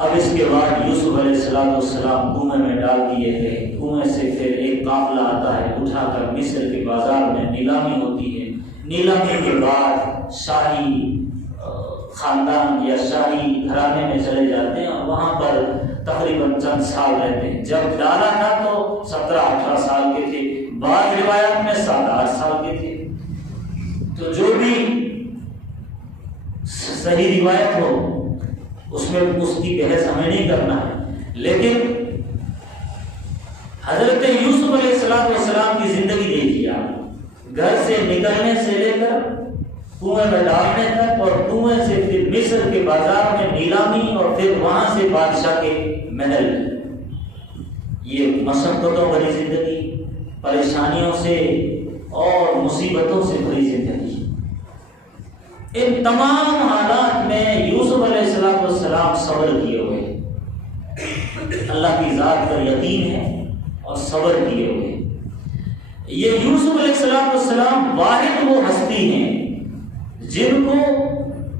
اب اس کے بعد یوسف علیہ السلام کنویں میں ڈال دیے گئے. کنویں سے پھر ایک قافلہ آتا ہے, اٹھا کر مصر کے بازار میں نیلامی ہوتی ہے. نیلامی کے بعد شاہی خاندان یا شاہی گھرانے میں چلے جاتے ہیں اور وہاں پر تقریباً چند سال رہتے ہیں. جب ڈالا تھا تو 17-18 سال کے تھے, بعض روایات میں 7-8 سال کے تھے. تو جو بھی صحیح روایت ہو اس میں اس کی بحث ہمیں نہیں کرنا ہے. لیکن حضرت یوسف علیہ السلام کی زندگی دیکھیے آپ, گھر سے نکلنے سے لے کر کنویں میں ڈالنے تک, اور کنویں سے پھر مصر کے بازار میں نیلامی, اور پھر وہاں سے بادشاہ کے محل. یہ مشقتوں بھری زندگی, پریشانیوں سے اور مصیبتوں سے بھری زندگی. ان تمام حالات میں یوسف علیہ السلام صبر کیے ہوئے, اللہ کی ذات پر یقین ہے اور صبر کیے ہوئے. یہ یوسف علیہ السلام واحد وہ ہستی ہیں جن کو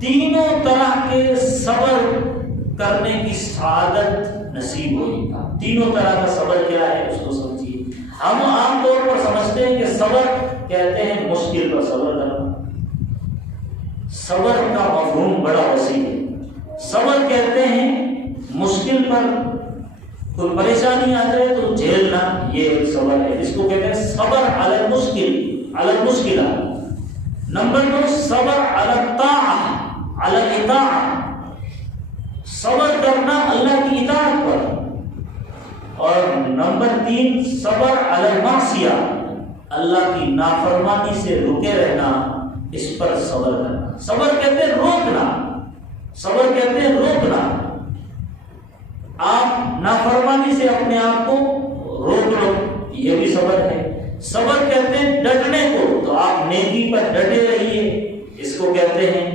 تینوں طرح کے صبر کرنے کی سعادت نصیب ہوئی. تینوں طرح کا صبر کیا ہے اس کو سمجھیے. ہم عام طور پر سمجھتے ہیں کہ صبر کہتے ہیں مشکل پر صبر کرنا. صبر کا مفہوم بڑا وسیع ہے. صبر کہتے ہیں مشکل پر کوئی پریشانی آ جائے تو جھیلنا, یہ صبر ہے. اس کو کہتے ہیں صبر علی المشکل, علی المشکلات. نمبر 2 صبر علی الطاعہ, علی الاطاعہ, صبر کرنا اللہ کی اطاعت پر. اور نمبر 3 صبر علی المعصیہ, اللہ کی نافرمانی سے رکے رہنا, اس پر صبر کرنا. صبر کہتے ہیں روکنا, صبر کہتے ہیں روکنا. آپ نافرمانی سے اپنے آپ کو روک لو, یہ بھی صبر ہے. صبر کہتے ہیں ڈٹنے کو, تو آپ نیکی پر ڈٹے رہیے, اس کو کہتے ہیں.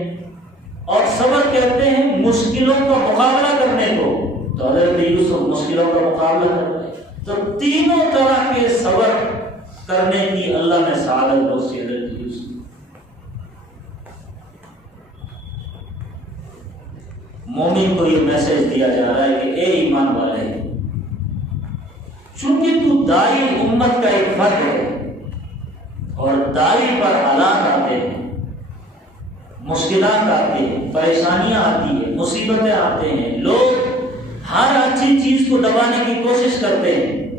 اور صبر کہتے ہیں مشکلوں کا مقابلہ کرنے کو, تو حضرت یوسف مشکلوں کا مقابلہ کر رہے. تو تینوں طرح کے صبر کرنے کی اللہ نے سعادت بخشی حضرت یوسف. مومن کو یہ میسج دیا جا رہا ہے کہ اے ایمان والے, چونکہ تو داعی امت کا ایک فرد ہے اور داعی پر حالات آتے ہیں, مشکلات آتے ہیں, پریشانیاں آتی ہیں, مصیبتیں آتے ہیں, لوگ ہر اچھی چیز کو دبانے کی کوشش کرتے ہیں,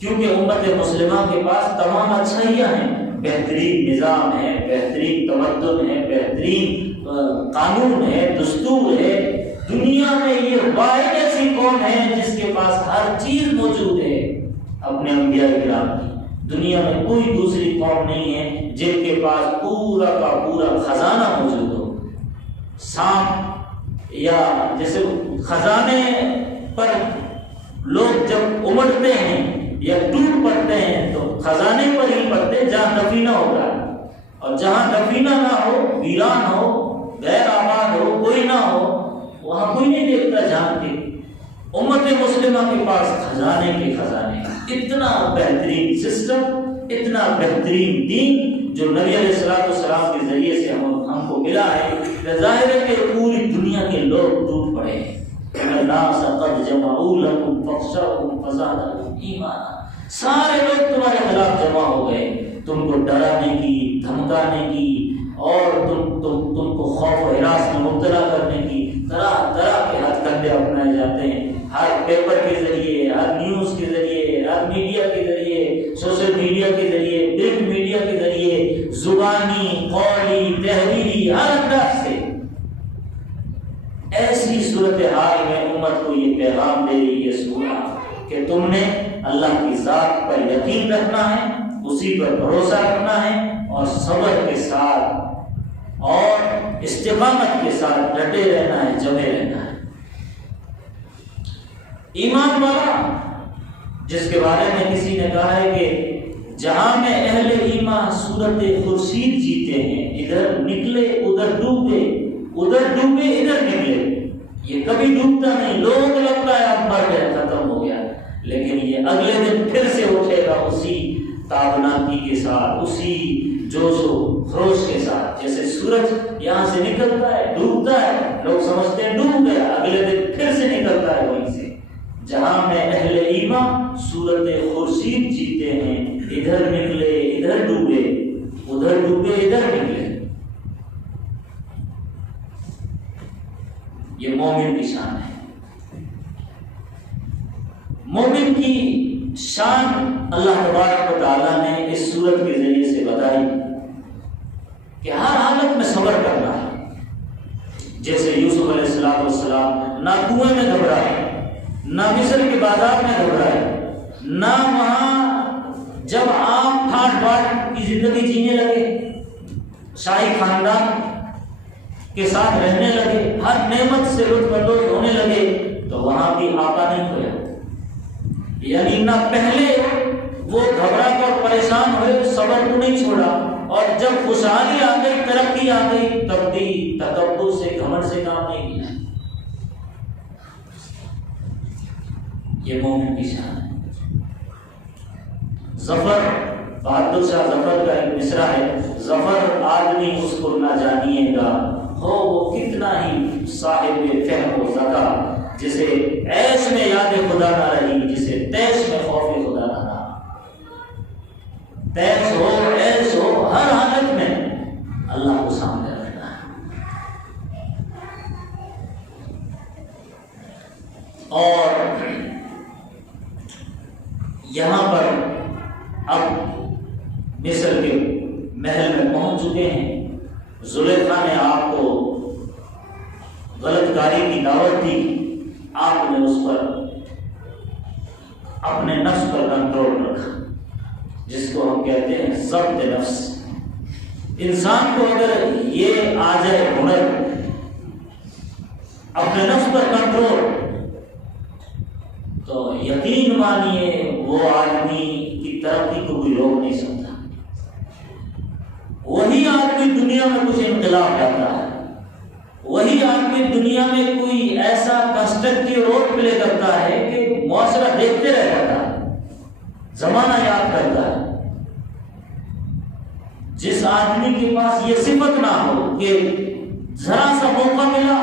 کیونکہ امت مسلمہ کے پاس تمام اچھائیاں ہیں, بہترین نظام ہے, بہترین تمدن ہے, بہترین قانون ہے, دستور ہے. دنیا میں یہ واحد ایسی قوم ہے جس کے پاس ہر چیز موجود ہے اپنے انبیاء کرام کی. دنیا میں کوئی دوسری قوم نہیں ہے جن کے پاس پورا کا پورا خزانہ موجود ہو. سانپ یا جیسے خزانے پر لوگ جب امڑتے ہیں یا ٹوٹ پڑتے ہیں تو خزانے پر ہی پڑتے جہاں دفینہ ہوتا ہے, اور جہاں دفینہ نہ ہو, ویران ہو, غیر آباد ہو, کوئی نہ ہو, وہاں کوئی نہیں دیکھتا جان کے. امت مسلمہ کے پاس خزانے کے خزانے, اتنا بہترین سسٹم, اتنا بہترین دین جو نبی علیہ السلام کے ذریعے سے ہم کو ملا ہے. ظاہر ہے کہ پوری دنیا کے لوگ ٹوٹ پڑے ہیں. الناس قد جمعوا لكم فاخشوهم فزادهم ایمانا. سارے لوگ تمہارے خلاف جمع ہو گئے, تم کو ڈرانے کی, دھمکانے کی, اور تم کو خوف و ہراس میں مبتلا کرنے کی طرح طرح کے ہتھ کنڈے اپنائے جاتے ہیں. ہر پیپر کے ذریعے, ہر نیوز کے ذریعے, ہر میڈیا کے ذریعے, سوشل میڈیا کے ذریعے, پرنٹ میڈیا کے ذریعے, زبانی, قولی, تحریری, ہر انداز سے ایسی صورتحال میں امت کو یہ پیغام دے رہی ہے سورہ کہ تم نے اللہ کی ذات پر یقین رکھنا ہے, اسی پر بھروسہ رکھنا ہے, اور صبر کے ساتھ اور استقامت کے ساتھ ڈٹے رہنا ہے, جمے رہنا ہے. ایمان والا جس کے بارے میں کسی نے کہا ہے کہ جہاں میں اہل ایمان صورت خورشید جیتے ہیں, ادھر نکلے ادھر ڈوبے, ادھر ڈوبے ادھر نکلے, یہ کبھی ڈوبتا نہیں. لوگ لگتا ہے اب مر گیا, ختم ہو گیا, لیکن یہ اگلے دن پھر سے اٹھے گا اسی تابناکی کے ساتھ, اسی جوش و خروش کے ساتھ. جیسے سورج یہاں سے نکلتا ہے, ڈوبتا ہے, لوگ سمجھتے ہیں ڈوب گیا, اگلے دن پھر سے نکلتا ہے, جہاں میں اہل ایمان صورت خورشید جیتے ہیں، ادھر نکلے ادھر ڈوبے، ادھر ڈوبے ادھر نکلے۔ یہ مومن کی شان ہے۔ مومن کی شان اللہ تبارک و تعالیٰ نے اس سورت کے ذریعے سے بتائی کہ ہر حالت میں صبر کرنا ہے۔ جیسے یوسف علیہ السلام نہ کنویں میں گھبرائے، نہ مصر کے بازار میں گھبرائے، نہ وہاں جب آپ ٹھاٹ باٹ کی زندگی جینے لگے، شاہی خاندان کے ساتھ رہنے لگے، ہر نعمت سے لطف اندوز ہونے لگے، تو وہاں بھی آقا نہیں کھویا۔ یعنی نہ پہلے وہ گھبرا کر پریشان ہوئے، صبر کو نہیں چھوڑا، اور جب خوشحالی آ گئی، ترقی آ گئی، تب بھی تکبر سے، گھمنڈ سے کام نہیں کیا۔ یہ مومن کی شان ہے۔ ظفر، بہادر شاہ ظفر کا ایک مصرع ہے، ظفر آدمی مسکر نہ جانیے گا، ہو وہ کتنا ہی صاحب فہم و ذکا، جسے عیش میں یاد خدا نہ رہی، جسے تیش میں خوف خدا نہ رہا۔ تیش ہو، عیش ہو، ہر حالت میں اللہ کو سامنے رکھنا ہے۔ اور یہاں پر اب مصر کے محل میں پہنچ چکے ہیں۔ زلیخا نے آپ کو غلط کاری کی دعوت دی، آپ نے اس پر اپنے نفس پر کنٹرول رکھا، جس کو ہم کہتے ہیں ضبط نفس۔ انسان کو اگر یہ آ جائے ہنر، اپنے نفس پر کنٹرول، تو یقین مانیے وہ آدمی کی ترقی کو کوئی روک نہیں سکتا۔ وہی آدمی دنیا میں کچھ انقلاب لاتا ہے، وہی آدمی دنیا میں کوئی ایسا کنسٹرکٹیو رول پلے کرتا ہے کہ معاشرہ دیکھتے رہ جاتا ہے، زمانہ یاد کرتا ہے۔ جس آدمی کے پاس یہ صفت نہ ہو کہ ذرا سا موقع ملا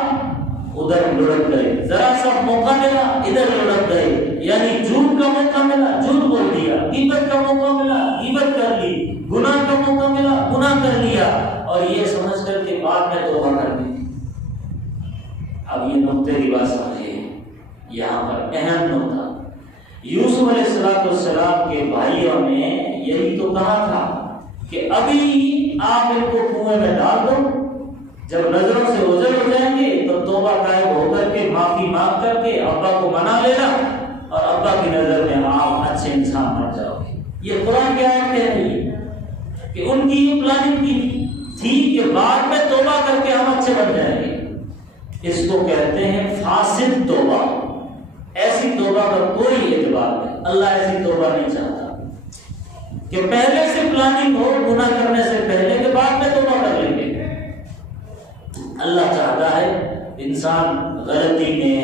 ادھر لڑک گئے، ذرا سا موقع ملا ادھر لڑک گئے، یعنی جھوٹ کا موقع ملا جھوٹ بول دیا، غیبت کا موقع ملا غیبت کر لی، گناہ کا موقع ملا گناہ کر لیا، اور یہ سمجھ کر کے بعد میں توبہ کر دی۔ اب یہ نقطے کی بات سمجھیے، یہاں پر اہم نقطہ، یوسف علیہ السلام کے بھائیوں نے یہی تو کہا تھا کہ ابھی آپ ان کو کنویں میں ڈال دو، جب نظروں سے اوجھل ہو جائیں گے تو توبہ قائم ہو کر کے معافی مانگ کر کے ابا کو منا لینا، اور ابا کی نظر میں آپ اچھے انسان بن جاؤ گے۔ یہ قرآن کی آیت کہہ رہی ہے کہ ان کی یہ پلاننگ کی تھی کہ بعد میں توبہ کر کے ہم اچھے بن جائیں گے۔ اس کو کہتے ہیں فاسد توبہ۔ ایسی توبہ کا کوئی اعتبار نہیں، اللہ ایسی توبہ نہیں چاہتا کہ پہلے سے پلاننگ ہو گناہ کرنے سے پہلے کے بعد میں توبہ کر لیں گے۔ اللہ چاہتا ہے انسان غلطی میں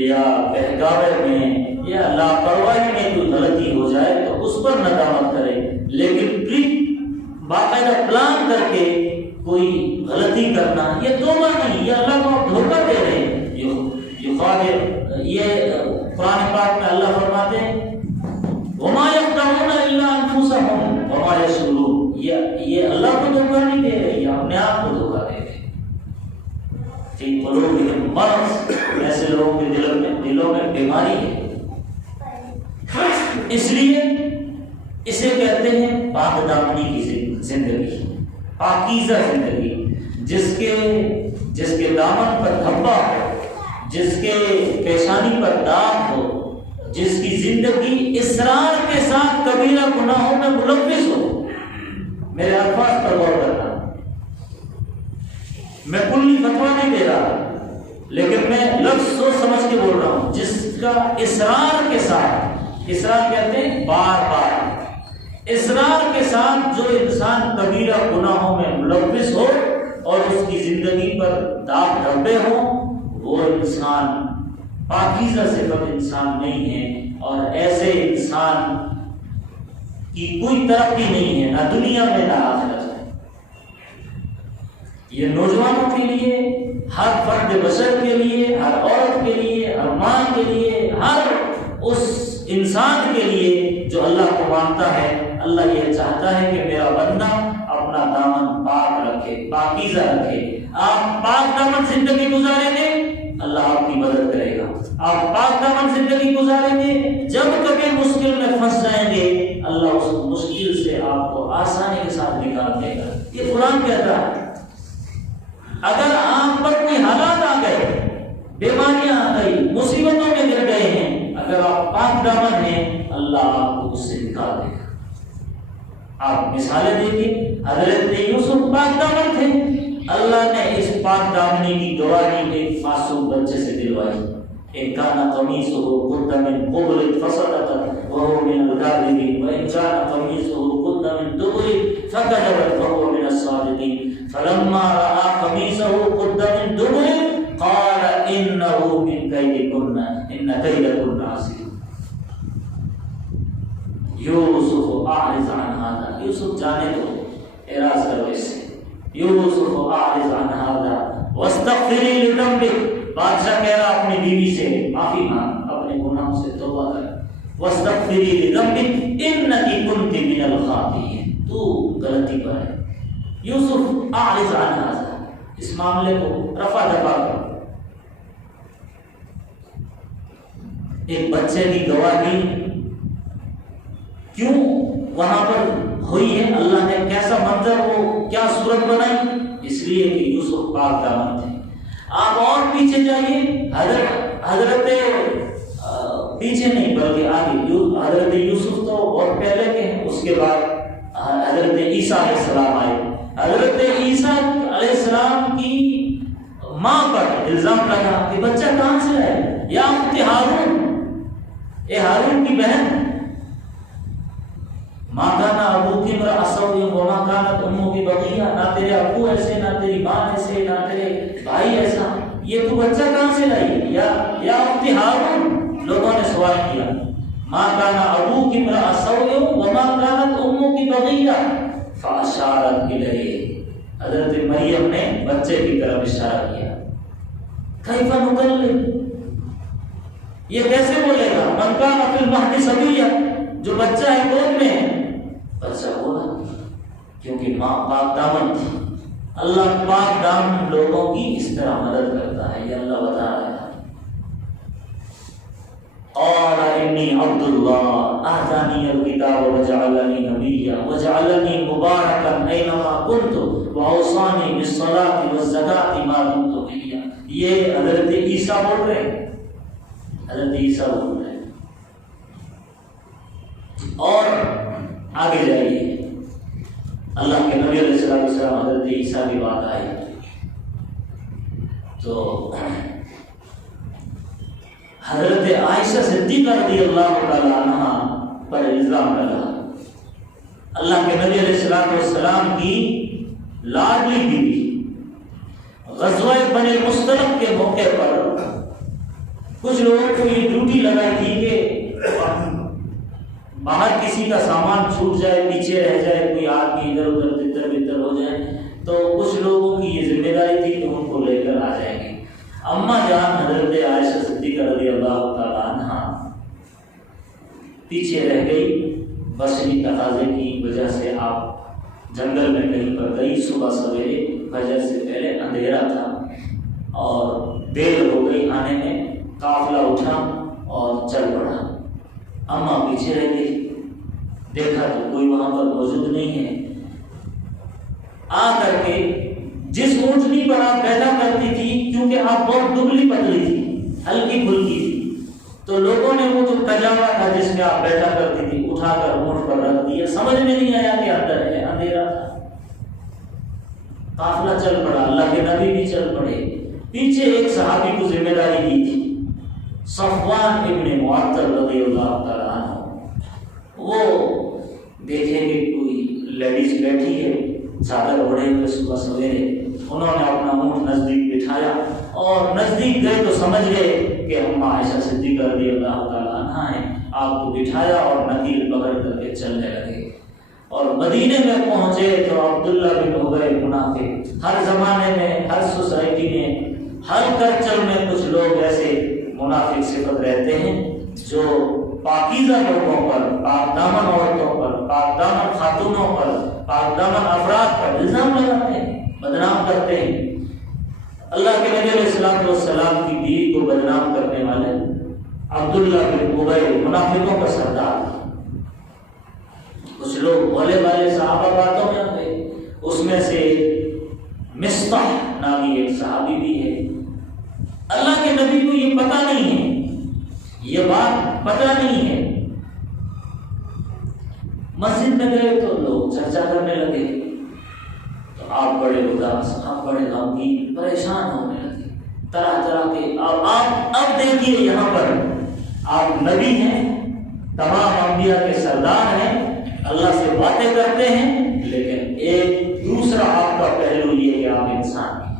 یا بہکاوے میں یا لاپرواہی میں کوئی غلطی ہو جائے تو اس پر ندامت کرے، لیکن باقاعدہ پلان کر کے کوئی غلطی کرنا یہ توبہ نہیں، یہ اللہ کو دھوکہ دے رہے ہیں۔ یہ قرآن پاک میں اللہ فرماتے ہیں وَمَا يَخْدَعُونَ إِلَّا أَنفُسَهُمْ وَمَا يَشْعُرُونَ، یہ اللہ کو دھوکہ نہیں دے رہے، یہ اپنے آپ کو دھوکہ دے رہے۔ فِي قُلُوبِهِم مَرَضٌ، ایسے لوگوں کے دلوں میں بیماری ہے، اس لیے اسے کہتے ہیں پاک دامنی کی زندگی، پاکیزہ زندگی، جس کے دامن پر دھبا ہو، جس کے پیشانی پر داغ ہو، جس کی زندگی اسرار کے ساتھ کبیرہ گناہوں میں ملوث ہو۔ میرے الفاظ پر غور کرنا، میں کلی فتویٰ نہیں دے رہا، لیکن میں لفظ سوچ سمجھ کے بول رہا ہوں، جس کا اصرار کے ساتھ، اصرار کہتے ہیں بار بار، اصرار کے ساتھ جو انسان کبیرہ گناہوں میں ملوث ہو اور اس کی زندگی پر داغ دھبے ہوں، وہ انسان پاکیزہ صفت انسان نہیں ہے، اور ایسے انسان کی کوئی ترقی نہیں ہے، نہ دنیا میں نہ آخرت میں۔ یہ نوجوانوں کے لیے، ہر فرد بشر کے لیے، ہر عورت کے لیے، ہر ماں کے لیے، ہر اس انسان کے لیے جو اللہ کو مانتا ہے، اللہ یہ چاہتا ہے کہ میرا بندہ اپنا دامن پاک رکھے، پاکیزہ رکھے۔ آپ پاک دامن زندگی گزاریں گے، اللہ آپ کی مدد کرے گا۔ آپ پاک دامن زندگی گزاریں گے، جب کبھی مشکل میں پھنس جائیں گے، اللہ اس مشکل سے آپ کو آسانی کے ساتھ نکال دے گا۔ یہ قرآن کہتا ہے۔ اگر آپ پر کوئی حالات آ گئے، بیماریاں آ گئی، مصیبتوں میں گر گئے ہیں، اگر آپ پاک دامن ہیں، اللہ آپ کو اس سے نکال دے گا۔ آپ مثالیں دیکھیے، حضرت یوسف پاک دامن تھے، اللہ نے اس پاک دامنی کی گواہی ایک معصوم بچے سے دلوائی۔ إن كان قميصه قد من قبل فصدقت وهو من الكاذبين وإن كان قميصه قد من دبر فكذبت وهو من الصادقين فلما رأى قميصه قد من دبر قال إنه من كيدكن إن كيدكن عظيم۔ یوسف اعرض عن هذا، یوسف جانے دو، اعراض کرو اس سے۔ یوسف اعرض عن هذا واستغفری لذنبک، بادشاہ کہہ رہا اپنی بیوی سے معافی مانگ، اپنے گناہوں سے توبہ کر۔ واستغفری لذنبک انک کنت من الخاطئین، تو غلطی پر ہے۔ یوسف اعرض عن هذا، اس معاملے کو رفع دفع کرو۔ ایک بچے کی گواہی کیوں وہاں پر ہوئی ہے؟ اللہ نے کیسا منظر، وہ کیا صورت بنائی؟ اس لیے کہ یوسف پاک دامن تھے۔ آپ اور پیچھے جائیے، حضرت پیچھے نہیں بلکہ آگے، حضرت یوسف تو بہت پہلے کے ہیں، اس کے بعد حضرت عیسیٰ علیہ السلام آئے۔ حضرت عیسیٰ علیہ السلام کی ماں پر الزام لگا کہ بچہ کہاں سے آئے؟ یا اخت ہارون، اے ہارون کی بہن، ماں کانا ابو کی امرأ سوء وما کانت امو کی بغیہ، نہ تیرے ابو ایسے، نہ تیری ماں ایسے، نہ تیرے بھائی ایسا، یہ تو بچہ کہاں سے لائی؟ یا اخت ہارون، لوگوں نے سوال کیا۔ ماں کانا ابو کی امرأ سوء وما کانت امو کی بغیہ فاشارت الیہ، حضرت مریم نے بچے کی طرف اشارہ کیا۔ کیف نکلم، یہ کیسے بولے گا؟ من کان فی المہد صبیہ، جو بچہ ہے گود میں، بچہ بولا کیونکہ ماں پاک دامن تھی۔ اللہ پاک دامن لوگوں کی اس طرح مدد کرتا ہے، یہ اللہ بتا رہا ہے۔ قال انی عبد اللہ آتانی الکتاب وجعلنی نبیا وجعلنی مبارکا اینما کنت واوصانی بالصلاۃ والزکاۃ ما دمت حیا۔ یہ حضرت عیسیٰ بول رہے ہیں، حضرت عیسیٰ بول رہے ہیں۔ اور آگے جائیے، اللہ کے نبی علیہ السلام حضرت عیسیٰ کی بات آئی تو حضرت عائشہ صدیقہ رضی اللہ تعالی عنہ پر الزام لگا۔ اللہ کے نبی علیہ السلام کی لاڈلی بیوی، غزوہ بنی المصطلق کے موقع پر کچھ لوگوں کو یہ ڈیوٹی لگائی تھی کہ باہر کسی کا سامان چھوٹ جائے، پیچھے رہ جائے، کوئی آدمی ادھر ادھر تتر بتر ہو جائے تو کچھ لوگوں کی یہ ذمہ داری تھی کہ ان کو لے کر آ جائیں گے۔ اما جان حضرت عائشہ صدیقہ رضی اللہ تعالی عنہ پیچھے رہ گئی، بصری تقاضے کی وجہ سے آپ جنگل میں کہیں پر گئی، صبح سویرے فجر سے پہلے اندھیرا تھا اور دیر ہو گئی آنے میں، قافلہ اٹھا اور چل پڑا۔ اما پیچھے رہ گئی، دیکھا تو کوئی وہاں پر موجود نہیں ہے۔ آ کر کے جس اونٹنی پر آپ بیٹھا کرتی تھی، کیونکہ آپ بہت دبلی پتلی تھی، ہلکی پھلکی تھی، تو لوگوں نے وہ جو کجاوا تھا جس میں آپ بیٹھا کرتی تھی اٹھا کر اونٹ پر رکھ دیا، سمجھ میں نہیں آیا کہ اندر ہے، اندھیرا تھا۔ قافلہ چل پڑا، اللہ کے نبی بھی چل پڑے۔ پیچھے ایک صحابی کو ذمہ داری دی تھی، صفوان ابن معطل رضی اللہ تعالیٰ عنہ۔ وہ دیکھیں کہ کوئی لیڈیز بیٹھی ہے چادر اوڑھے ہوئے صبح سویرے، انہوں نے اپنا اونٹ نزدیک بٹھایا اور نزدیک گئے تو سمجھ گئے کہ ہم عائشہ صدیقہ رضی اللہ تعالیٰ عنہ ہیں، آپ کو بٹھایا اور نکیل پکڑ کر کے چلنے لگے۔ اور مدینے میں پہنچے تو عبداللہ بن ابی منافق، ہر زمانے میں، ہر سوسائٹی میں، ہر کلچر میں کچھ لوگ ایسے منافق صفت رہتے ہیں جو پاکیزہ لوگوں پر، پاک دامن عورتوں پر، پاک دامن خاتونوں پر، پاک دامن افراد پر الزام لگاتے ہیں، بدنام کرتے ہیں۔ اللہ کے نبی علیہ السلام کی بیوی کو بدنام کرنے والے عبداللہ بن ابی منافقوں کا سردار تھا۔ کچھ لوگ بھولے والے صحابہ باتوں میں آتے، اس میں سے مصطح نامی ایک صحابی بھی ہے۔ اللہ کے نبی کو یہ پتہ نہیں ہے، یہ بات پتہ نہیں ہے۔ مسجد میں گئے تو لوگ چرچا کرنے لگے، تو آپ بڑے اداس، آپ بڑے غمگین، پریشان ہونے لگے، طرح طرح کے۔ اب دیکھیے یہاں پر آپ نبی ہیں، تمام انبیاء کے سردار ہیں، اللہ سے باتیں کرتے ہیں، لیکن ایک دوسرا آپ کا پہلو یہ کہ آپ انسان ہیں،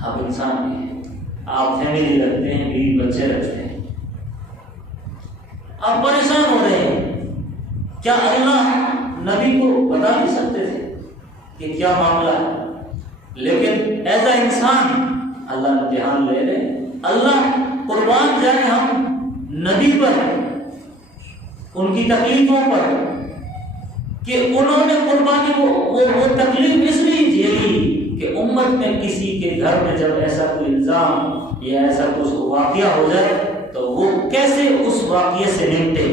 آپ انسان ہیں، آپ فیملی رکھتے ہیں، بیوی بچے رکھتے ہیں، آپ پریشان ہو رہے ہیں۔ کیا اللہ نبی کو بتا نہیں سکتے تھے کہ کیا معاملہ ہے؟ لیکن ایز اے انسان اللہ نے دھیان لے رہے، اللہ قربان جائے ہم نبی پر، ان کی تکلیفوں پر، کہ انہوں نے قربانی وہ تکلیف اس لیے جھیلی کہ امت میں کسی کے گھر میں جب ایسا کوئی الزام یا ایسا کچھ واقعہ ہو جائے تو وہ کیسے اس واقعے سے نمٹے۔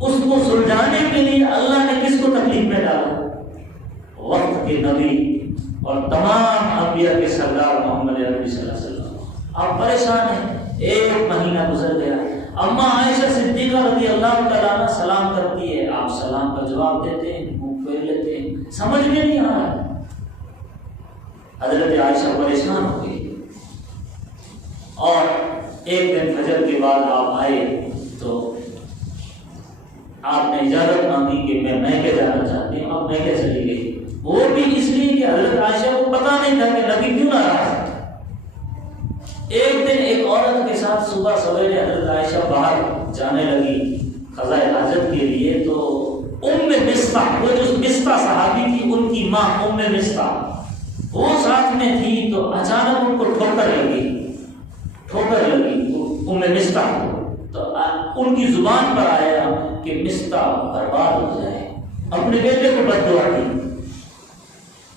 اس کو سلجھانے کے لیے اللہ نے کس کو تکلیف میں ڈالا؟ وقت کے نبی اور تمام انبیاء کے سردار محمد عربی صلی اللہ علیہ وسلم۔ آپ پریشان ہیں، ایک مہینہ گزر گیا، اما عائشہ صدیقہ رضی اللہ تعالیٰ عنہ سلام کرتی ہے، آپ سلام کا جواب دیتے ہیں، منہ پھیر لیتے ہیں، سمجھ میں نہیں آ رہا۔ حضرت عائشہ پریشان ہو گئی، اور ایک دن فجر کے بعد آپ آئے تو آپ نے اجازت مانگی کہ میں میکے جانا چاہتی ہوں۔ آپ میکے چلی گئی، وہ بھی اس لیے کہ حضرت عائشہ کو پتہ نہیں تھا کہ نبی کیوں ناراض ہے۔ ایک دن ایک عورت کے ساتھ صبح سویرے حضرت عائشہ باہر جانے لگی قضاء حاجت کے لیے، تو ام مصطح، وہ جو مصطح صحابی تھی ان کی ماں ام مصطح وہ ساتھ میں تھی، تو اچانک ان کو ٹھوکر لگی ام مصطح کو، تو ان کی زبان پر آیا کہ مصطح برباد ہو جائے، اپنے بیٹے کو بد دعا دی،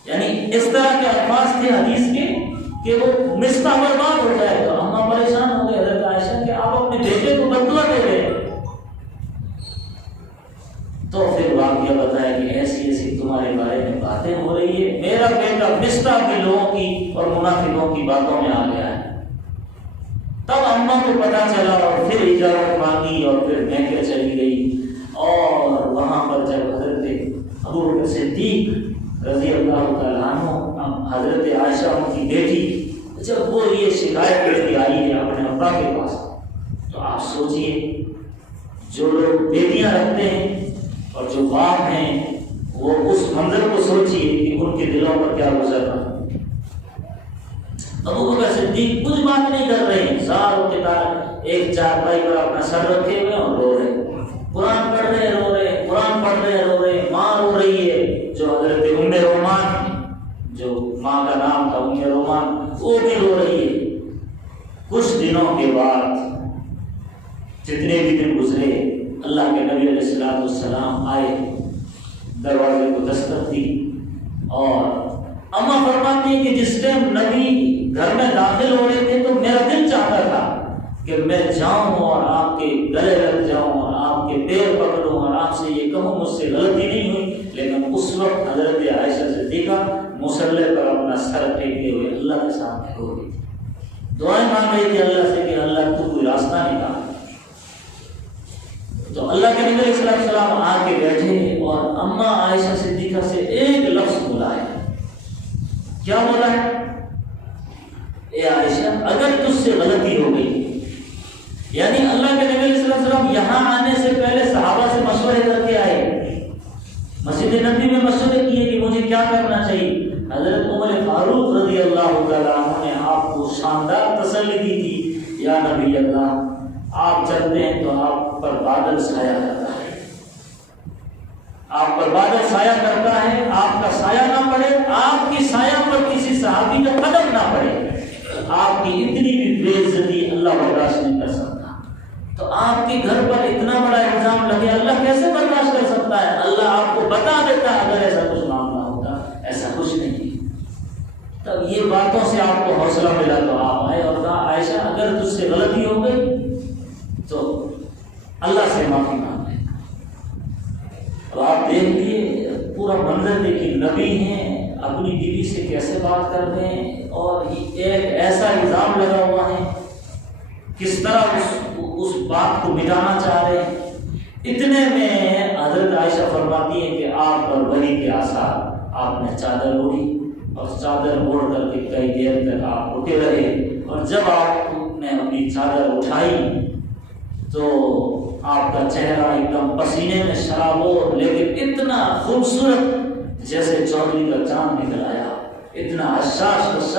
یعنی اس طرح کے الفاظ تھے حدیث کے کہ وہ مصطح برباد ہو جائے۔ تو ہم پریشان ہو گئے حضرت عائشہ کہ آپ اپنے بیٹے کو بد دعا دے رہے ہیں۔ تو پھر واقعہ بتایا کہ ایسی ایسی تمہارے بارے میں باتیں ہو رہی ہے، میرا بیٹا مصطح بھی لوگوں کی اور منافقوں کی باتوں میں آ گیا ہے۔ تب اماں کو پتا چلا اور پھر اجازت مانگی اور پھر میکے چلی گئی، اور وہاں پر جب حضرت ابو بکر صدیق رضی اللہ تعالیٰ عنہ، حضرت عائشہ ان کی بیٹی، جب وہ یہ شکایت کر کے آئی ہے اپنے ابا کے پاس، تو آپ سوچئے جو لوگ بیٹیاں رکھتے ہیں اور جو باپ ہیں وہ اس منظر کو سوچئے کہ ان کے دلوں پر کیا گزر رہا ہے۔ ابو بکر صدیق کچھ بات نہیں کر رہے ہیں، ساروں کے تار ایک چارپائی پر اپنا سر رکھے ہوئے اور رو رہے ہیں، قرآن پڑھ رہے رو رہے، قرآن پڑھ رہے رو رہے، ماں رو رہی ہے جو حضرت ام رومان، جو ماں کا نام تھا ام رومان، وہ بھی رو رہی ہے۔ کچھ دنوں کے بعد جتنے بھی دن گزرے، اللہ کے نبی علیہ السلام آئے، دروازے کو دستک دی، اور اماں فرماتی ہیں کہ جس ٹائم نبی گھر میں داخل ہو رہے تھے تو میرا دل چاہتا تھا کہ میں جاؤں اور آپ کے گلے لگ جاؤں اور آپ کے پیر پکڑوں اور آپ سے یہ کہوں مجھ سے غلطی نہیں ہوئی، لیکن اس وقت حضرت عائشہ صدیقہ مصلی پر اپنا سر ٹیکے ہوئے اللہ کے سامنے ہو گئی، دعائیں مانگ رہی تھی اللہ سے کہ اللہ تو کوئی راستہ نکال۔ تو اللہ کے نبی علیہ السلام آ کے بیٹھے اور اماں عائشہ صدیقہ سے ایک لفظ بولا ہے۔ کیا بولا ہے؟ اے عائشہ اگر تجھ سے غلطی ہو گئی، یعنی اللہ کے نبی علیہ السلام یہاں آنے سے پہلے صحابہ سے مشورے کر کے آئے، مسجد نبی میں مشورے کیے کہ مجھے کیا کرنا چاہیے۔ حضرت عمر فاروق رضی اللہ تعالیٰ عنہ نے آپ کو شاندار تسلی دی تھی، یا نبی اللہ آپ چلتے ہیں تو آپ پر بادل سایہ کرتا ہے، آپ پر بادل سایہ کرتا ہے، آپ کا سایہ نہ پڑے، آپ کی سایہ پر کسی صحابی کا قدم نہ پڑے، آپ کی اتنی بھی بے عزتی اللہ برداشت نہیں کر سکتا۔ تو آپ کے گھر پر اتنا بڑا الزام لگے، اللہ کیسے برداشت کر سکتا ہے؟ اللہ آپ کو بتا دیتا ہے اگر ایسا کچھ معاملہ ہوتا، ایسا کچھ نہیں۔ تب یہ باتوں سے آپ کو حوصلہ ملا تو آپ آئے اور کہا عائشہ اگر تجھ سے غلطی ہو گئی تو اللہ سے معافی مانگ لے۔ اور آپ دیکھیے پورا منظر دیکھیے، نبی ہیں اپنی بیوی سے کیسے بات کر رہے ہیں، اور ایک ایسا الزام لگا ہوا ہے، کس طرح اس بات کو مٹانا چاہ رہے ہیں۔ اتنے میں حضرت عائشہ فرماتی ہے کہ آپ پر وحی کے آثار، آپ نے چادر اوڑھی اور چادر اوڑھ کر کے کئی دیر تک آپ اٹھے رہے، اور جب آپ نے اپنی چادر اٹھائی تو آپ کا چہرہ ایک دم پسینے میں شرابور، لیکن اتنا خوبصورت جیسے چودھری کا چاند نکل آیا، اتنا حساس۔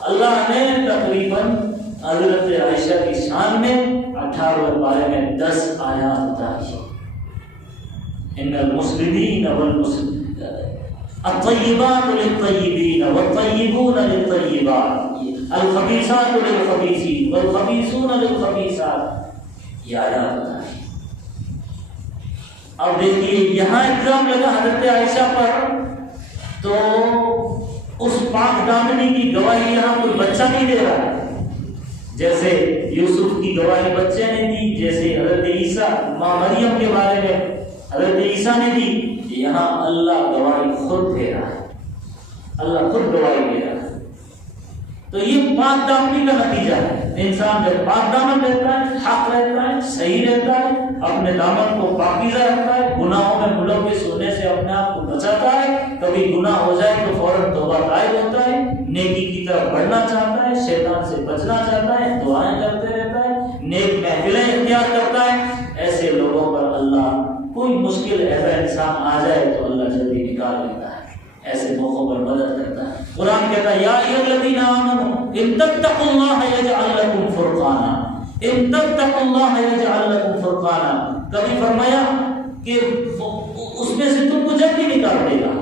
اللہ نے تقریباً حضرت عائشہ کی شان میں 18 پارے میں 10 آیات اتاری۔ ان المسلمین والمسلمات الطیبات للطیبین والطیبون للطیبات الخبیثات للخبیثین والخبیثون للخبیثات، یہ آیات اتاری۔ اب دیکھیے یہاں الزام لگا حضرت عائشہ پر، تو اس پاک دامنی کی گواہی یہاں کوئی بچہ نہیں دے رہا ہے، جیسے یوسف کی گواہی بچے نے دی، جیسے حضرت عیسیٰ ماں مریم کے بارے میں حضرت عیسیٰ نے دی، یہاں اللہ گواہی خود دے رہا ہے، اللہ خود گواہی دے رہا ہے۔ تو یہ پاک دامنی کا نتیجہ ہے۔ انسان جب پاک دامن رہتا ہے، حق رہتا ہے، صحیح رہتا ہے، اپنے دامن کو پاکیزہ رکھتا ہے، گناہوں میں ملوث ہونے سے اپنے آپ کو بچاتا ہے، کبھی گناہ ہو جائے تو فوراً توبہ طائب ہوتا ہے، نیکی کی طرف بڑھنا چاہتا ہے، شیطان سے بچنا چاہتا ہے، دعائیں کرتے رہتا ہے، نیک محفلیں اختیار کرتا ہے، ایسے لوگوں پر اللہ کوئی مشکل ایسا انسان آ جائے تو اللہ جلدی نکال لیتا ہے، ایسے موقعوں پر مدد کرتا ہے۔ قرآن کہتا ہے یا ایھا الذین آمنوا ان تتقوا اللہ یجعل لکم فرقانا، ان تتقوا اللہ یجعل لکم فرقانا، کبھی فرمایا کہ اس میں سے تم کو جلدی نکال دے گا،